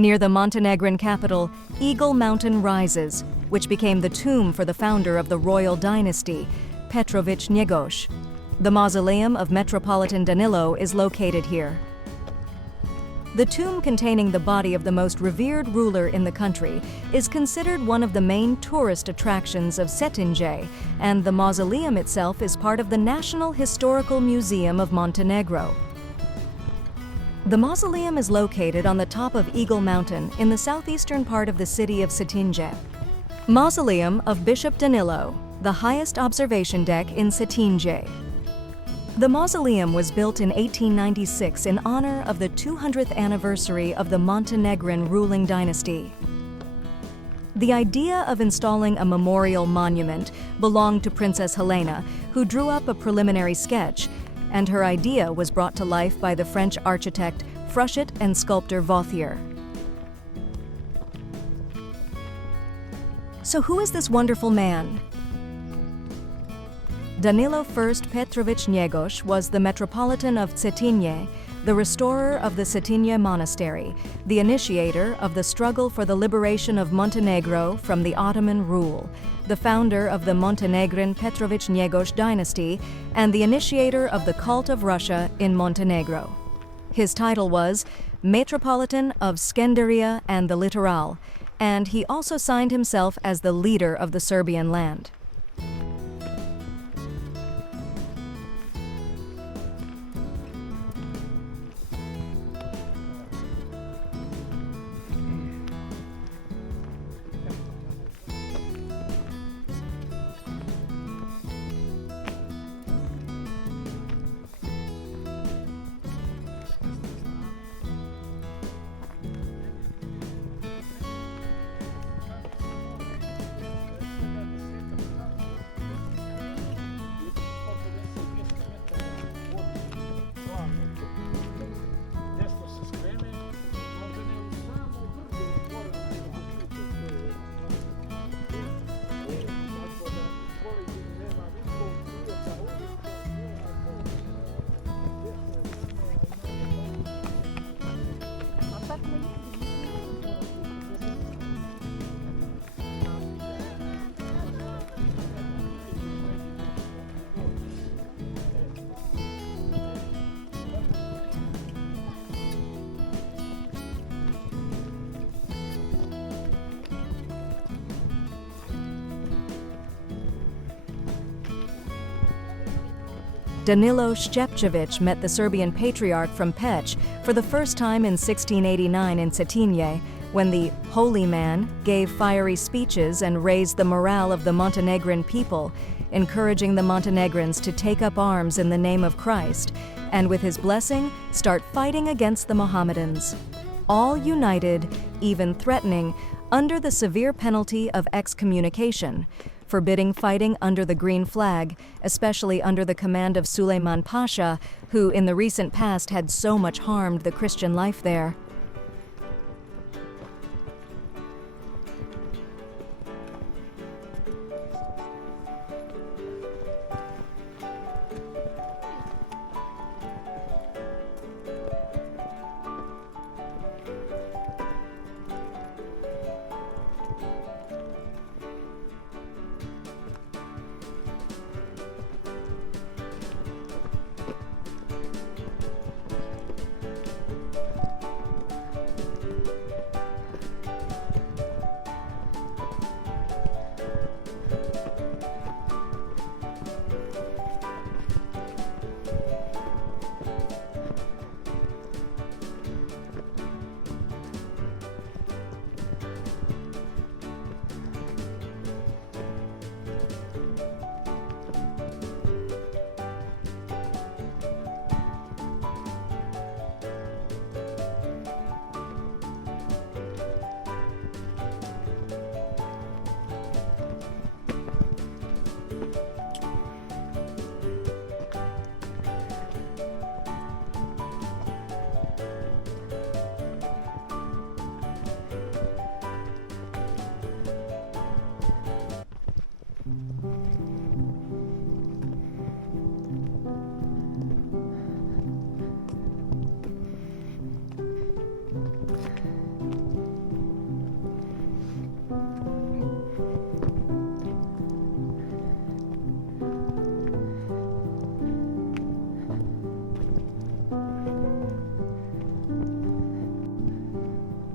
Near the Montenegrin capital, Eagle Mountain rises, which became the tomb for the founder of the royal dynasty, Petrović Njegoš. The Mausoleum of Metropolitan Danilo is located here. The tomb containing the body of the most revered ruler in the country is considered one of the main tourist attractions of Cetinje, and the mausoleum itself is part of the National Historical Museum of Montenegro. The mausoleum is located on the top of Eagle Mountain in the southeastern part of the city of Cetinje. Mausoleum of Bishop Danilo, the highest observation deck in Cetinje. The mausoleum was built in 1896 in honor of the 200th anniversary of the Montenegrin ruling dynasty. The idea of installing a memorial monument belonged to Princess Helena, who drew up a preliminary sketch, and her idea was brought to life by the French architect Fruchet and sculptor Vauthier. So who is this wonderful man? Danilo I Petrović Njegoš was the Metropolitan of Cetinje, the restorer of the Cetinje monastery, the initiator of the struggle for the liberation of Montenegro from the Ottoman rule, the founder of the Montenegrin Petrović Njegoš dynasty, and the initiator of the cult of Russia in Montenegro. His title was Metropolitan of Skenderia and the Littoral, and he also signed himself as the leader of the Serbian land. Danilo Šćepčević met the Serbian patriarch from Peć for the first time in 1689 in Cetinje, when the holy man gave fiery speeches and raised the morale of the Montenegrin people, encouraging the Montenegrins to take up arms in the name of Christ, and with his blessing, start fighting against the Mohammedans. All united, even threatening, under the severe penalty of excommunication, forbidding fighting under the green flag, especially under the command of Suleiman Pasha, who in the recent past had so much harmed the Christian life there.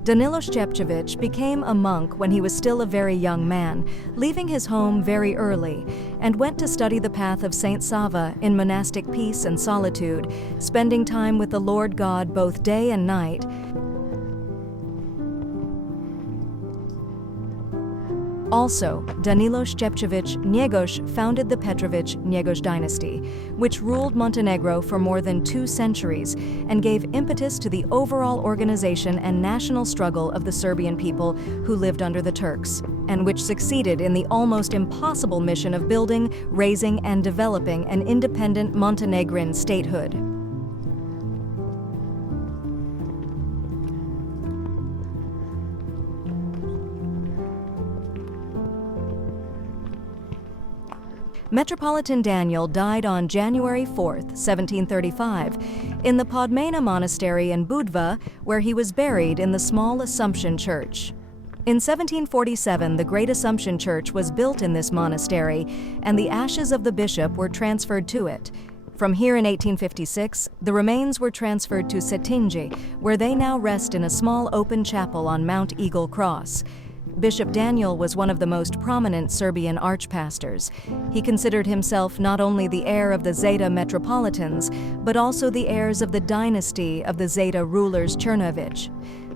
Danilo Shchepchevich became a monk when he was still a very young man, leaving his home very early, and went to study the path of Saint Sava in monastic peace and solitude, spending time with the Lord God both day and night. Also, Danilo Shchepchevich Njegoš founded the Petrović-Njegoš dynasty, which ruled Montenegro for more than 2 centuries and gave impetus to the overall organization and national struggle of the Serbian people who lived under the Turks, and which succeeded in the almost impossible mission of building, raising, and developing an independent Montenegrin statehood. Metropolitan Daniel died on January 4, 1735, in the Podmana Monastery in Budva, where he was buried in the small Assumption Church. In 1747, the Great Assumption Church was built in this monastery, and the ashes of the bishop were transferred to it. From here in 1856, the remains were transferred to Cetinje, where they now rest in a small open chapel on Mount Eagle Cross. Bishop Daniel was one of the most prominent Serbian archpastors. He considered himself not only the heir of the Zeta metropolitans, but also the heirs of the dynasty of the Zeta rulers Chernović.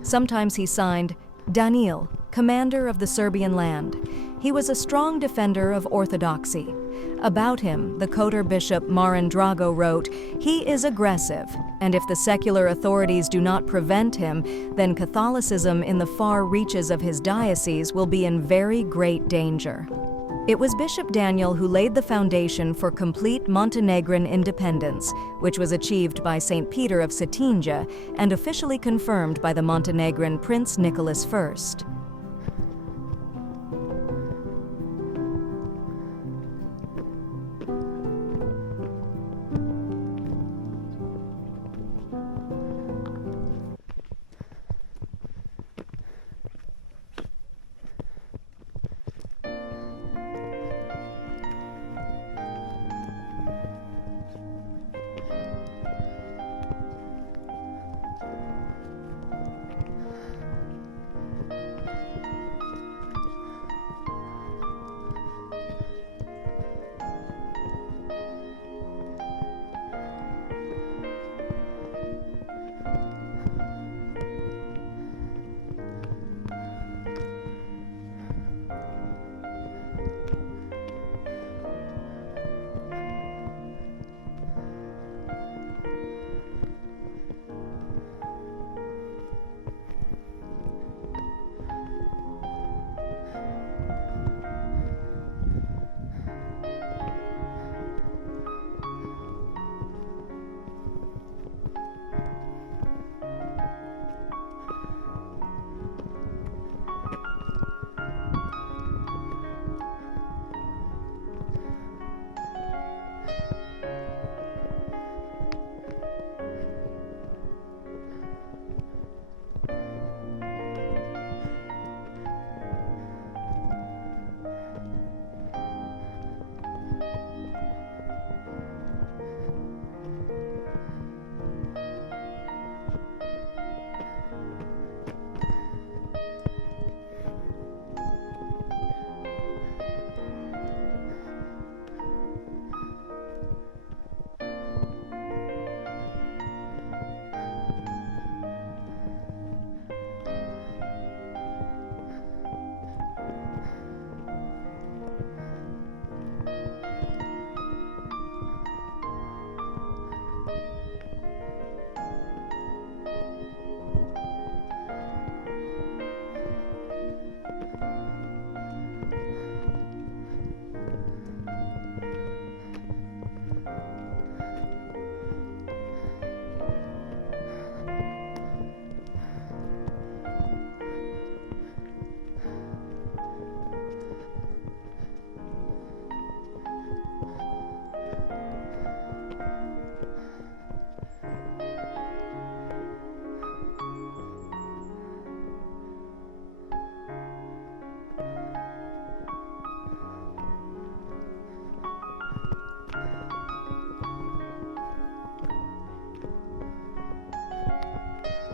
Sometimes he signed Danil, commander of the Serbian land. He was a strong defender of orthodoxy. About him, the Kotor bishop Marin Drago wrote, "He is aggressive, and if the secular authorities do not prevent him, then Catholicism in the far reaches of his diocese will be in very great danger." It was Bishop Daniel who laid the foundation for complete Montenegrin independence, which was achieved by St. Peter of Cetinje and officially confirmed by the Montenegrin Prince Nicholas I.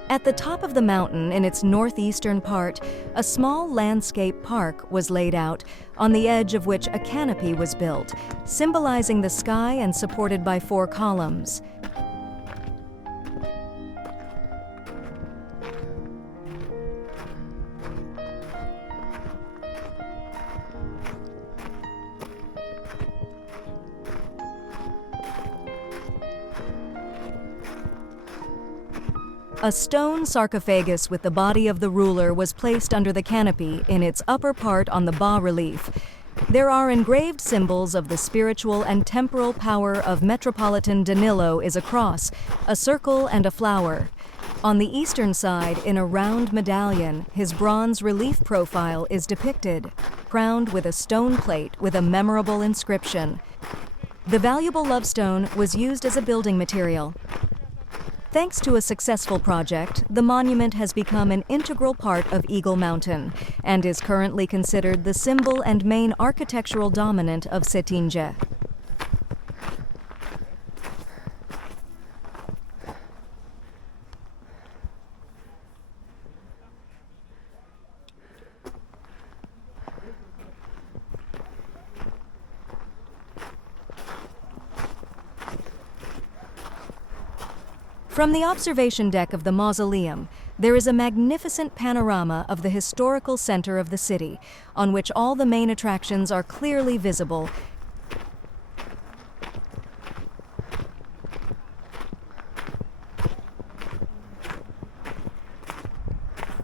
At the top of the mountain, in its northeastern part, a small landscape park was laid out, on the edge of which a canopy was built, symbolizing the sky and supported by 4 columns. A stone sarcophagus with the body of the ruler was placed under the canopy in its upper part on the bas-relief. There are engraved symbols of the spiritual and temporal power of Metropolitan Danilo is a cross, a circle, and a flower. On the eastern side, in a round medallion, his bronze relief profile is depicted, crowned with a stone plate with a memorable inscription. The valuable lovestone was used as a building material. Thanks to a successful project, the monument has become an integral part of Eagle Mountain and is currently considered the symbol and main architectural dominant of Cetinje. From the observation deck of the mausoleum, there is a magnificent panorama of the historical center of the city, on which all the main attractions are clearly visible.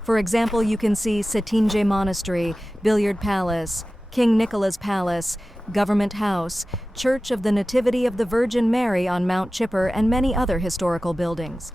For example, you can see Cetinje Monastery, Billiard Palace, King Nicola's Palace, Government House, Church of the Nativity of the Virgin Mary on Mount Chipper, and many other historical buildings.